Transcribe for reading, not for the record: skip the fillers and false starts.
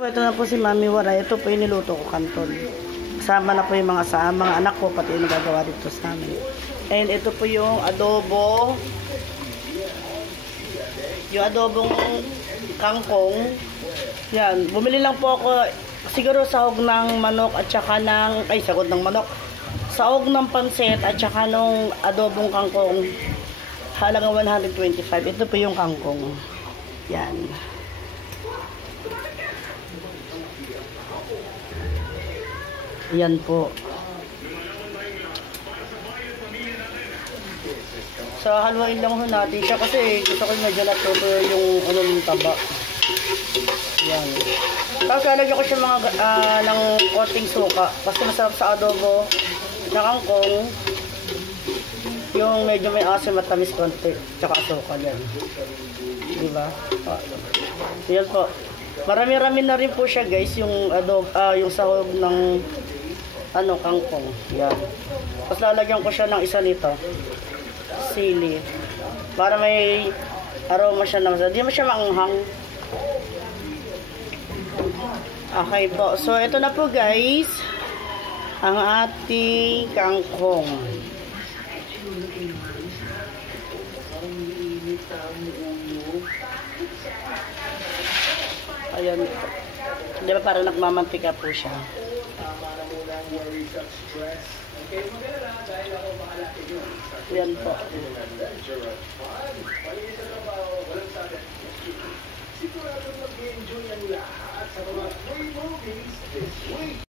Ito na po si Mami Waray. Ito po yung niluto ko kanton. Kasama na po yung mga anak ko, pati yung nagagawa dito sa amin. And ito po yung adobo. Yung adobong kangkong. Yan. Bumili lang po ako siguro sahog ng manok at saka ng, sahog ng manok. Sahog ng pansit at saka nung adobong kangkong. Halagang 125. Ito po yung kangkong. Yan. Yan po. So, haluin lang ho natin siya kasi gusto ko medyo natuto yung yung taba. Yan. Tapos lalagyan ko siya ng konting suka kasi masarap sa adobo na kangkong yung medyo may asim at tamis konti tsaka suka yan. Diba? Yan po. Marami-rami na rin po siya guys yung adobo, yung sahog ng kangkong. Yan. Tapos lalagyan ko siya ng isa nito. Sili. Para may aroma siya ng hindi mo siya maanghang. Okay po. So ito na po guys ang ating kangkong. Ayan. Di ba parang nagmamantika po siya. Yan po.